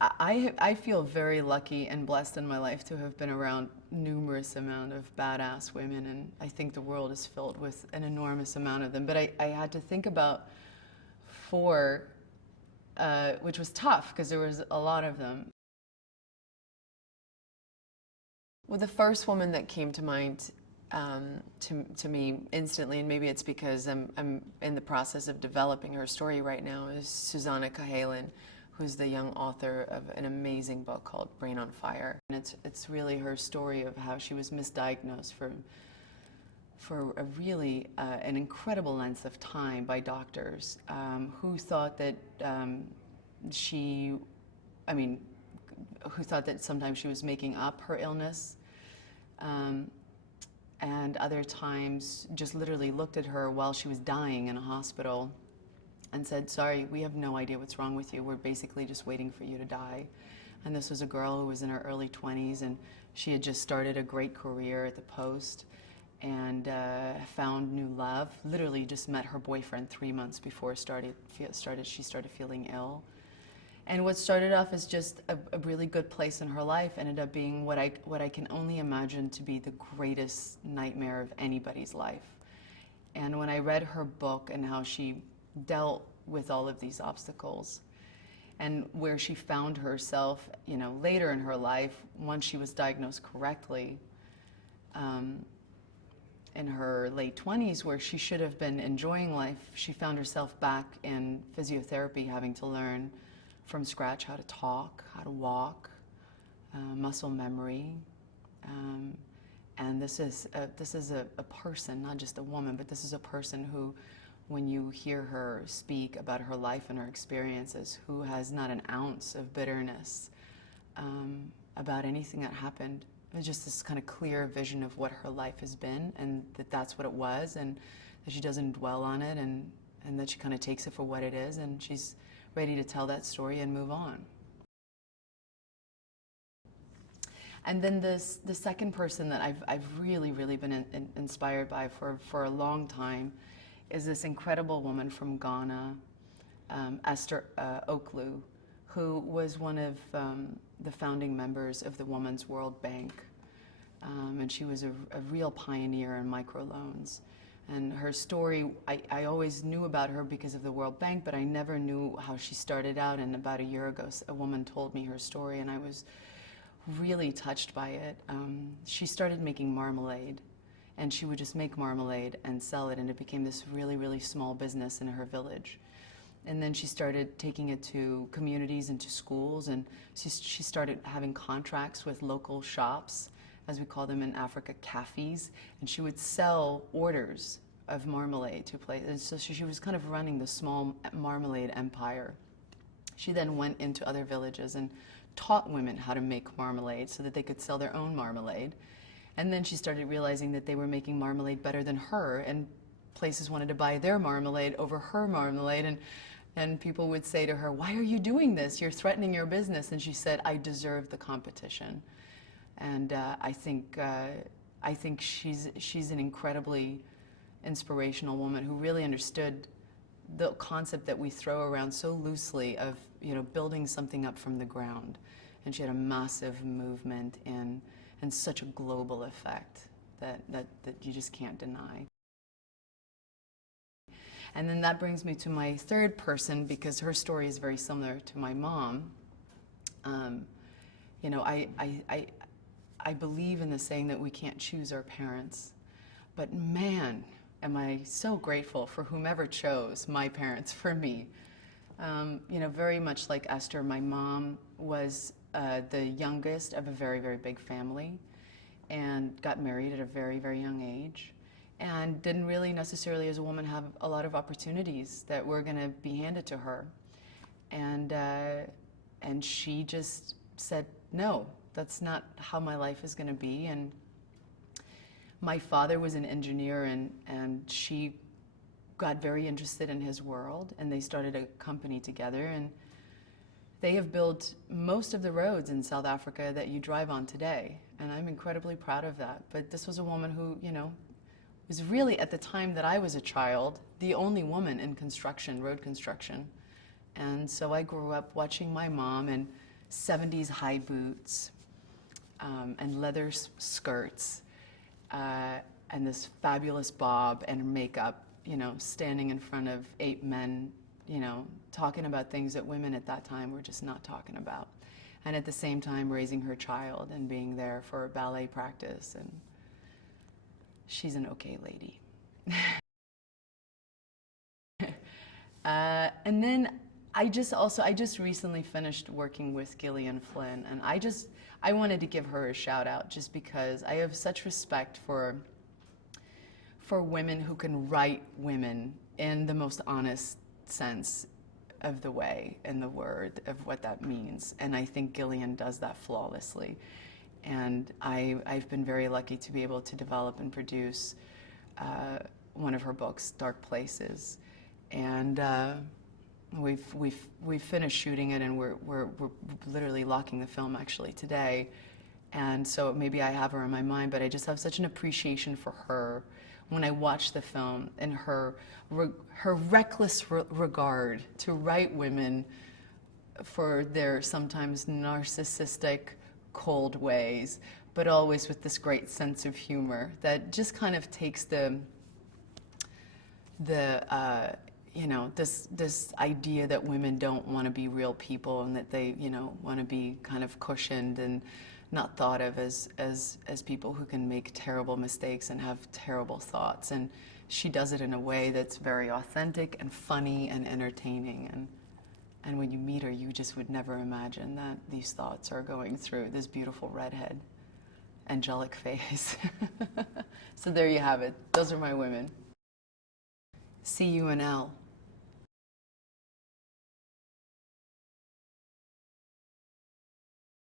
I feel very lucky and blessed in my life to have been around numerous amount of badass women, and I think the world is filled with an enormous amount of them. But I had to think about four, which was tough because there was a lot of them. Well, the first woman that came to mind to me instantly, and maybe it's because I'm in the process of developing her story right now, is Susannah Cahalan, who's the young author of an amazing book called Brain on Fire. And it's really her story of how she was misdiagnosed for a really an incredible length of time by doctors who thought that who thought that sometimes she was making up her illness, and other times just literally looked at her while she was dying in a hospital and said, "Sorry, we have no idea what's wrong with you. We're basically just waiting for you to die." And this was a girl who was in her early 20s, and she had just started a great career at the Post and found new love. Literally just met her boyfriend 3 months before she started feeling ill. And what started off as just a really good place in her life ended up being what I can only imagine to be the greatest nightmare of anybody's life. And when I read her book and how she dealt with all of these obstacles and where she found herself, you know, later in her life, once she was diagnosed correctly, in her late 20s, where she should have been enjoying life, she found herself back in physiotherapy, having to learn from scratch how to talk, how to walk, muscle memory. And this is a person, not just a woman, but this is a person who, when you hear her speak about her life and her experiences, who has not an ounce of bitterness about anything that happened. It's just this kind of clear vision of what her life has been, and that's what it was, and that she doesn't dwell on it, and that she kind of takes it for what it is, and she's ready to tell that story and move on. And then the second person that I've really been inspired by for a long time is this incredible woman from Ghana, Esther Ocloo, who was one of the founding members of the Women's World Bank. And she was a real pioneer in microloans. And her story, I always knew about her because of the World Bank, but I never knew how she started out. And about a year ago, a woman told me her story, and I was really touched by it. She started making marmalade, and she would just make marmalade and sell it, and it became this really small business in her village. And then she started taking it to communities and to schools, and she started having contracts with local shops, as we call them in Africa, cafes, and she would sell orders of marmalade to places. And so she was kind of running the small marmalade empire. She then went into other villages and taught women how to make marmalade so that they could sell their own marmalade. And then she started realizing that they were making marmalade better than her, and places wanted to buy their marmalade over her marmalade, and people would say to her, "Why are you doing this? You're threatening your business." And she said, "I deserve the competition." And I think she's an incredibly inspirational woman who really understood the concept that we throw around so loosely of, you know, building something up from the ground. And she had a massive movement and such a global effect that you just can't deny. And then that brings me to my third person, because her story is very similar to my mom. You know, I believe in the saying that we can't choose our parents, but man, am I so grateful for whomever chose my parents for me. You know, very much like Esther, my mom was the youngest of a very big family, and got married at a very young age, and didn't really necessarily as a woman have a lot of opportunities that were going to be handed to her. And she just said, "No, that's not how my life is going to be." And my father was an engineer, and she got very interested in his world, and they started a company together, and they have built most of the roads in South Africa that you drive on today, and I'm incredibly proud of that. But this was a woman who, you know, was really, at the time that I was a child, the only woman in construction, road construction. And so I grew up watching my mom, and 70s high boots, and leather skirts, and this fabulous bob and makeup, you know, standing in front of 8 men, you know, talking about things that women at that time were just not talking about. And at the same time raising her child and being there for ballet practice, and she's an okay lady. And then I just recently finished working with Gillian Flynn, and I wanted to give her a shout out just because I have such respect for women who can write women in the most honest sense of the way and the word of what that means. And I think Gillian does that flawlessly. And I've been very lucky to be able to develop and produce one of her books, Dark Places. And we've finished shooting it, and we're literally locking the film actually today. And so maybe I have her in my mind, but I just have such an appreciation for her when I watch the film, and her reckless regard to write women for their sometimes narcissistic, cold ways, but always with this great sense of humor that just kind of takes you know, this idea that women don't want to be real people, and that they, you know, want to be kind of cushioned and not thought of as people who can make terrible mistakes and have terrible thoughts. And she does it in a way that's very authentic and funny and entertaining. And when you meet her, you just would never imagine that these thoughts are going through this beautiful redhead, angelic face. So there you have it. Those are my women. See you in ELLE.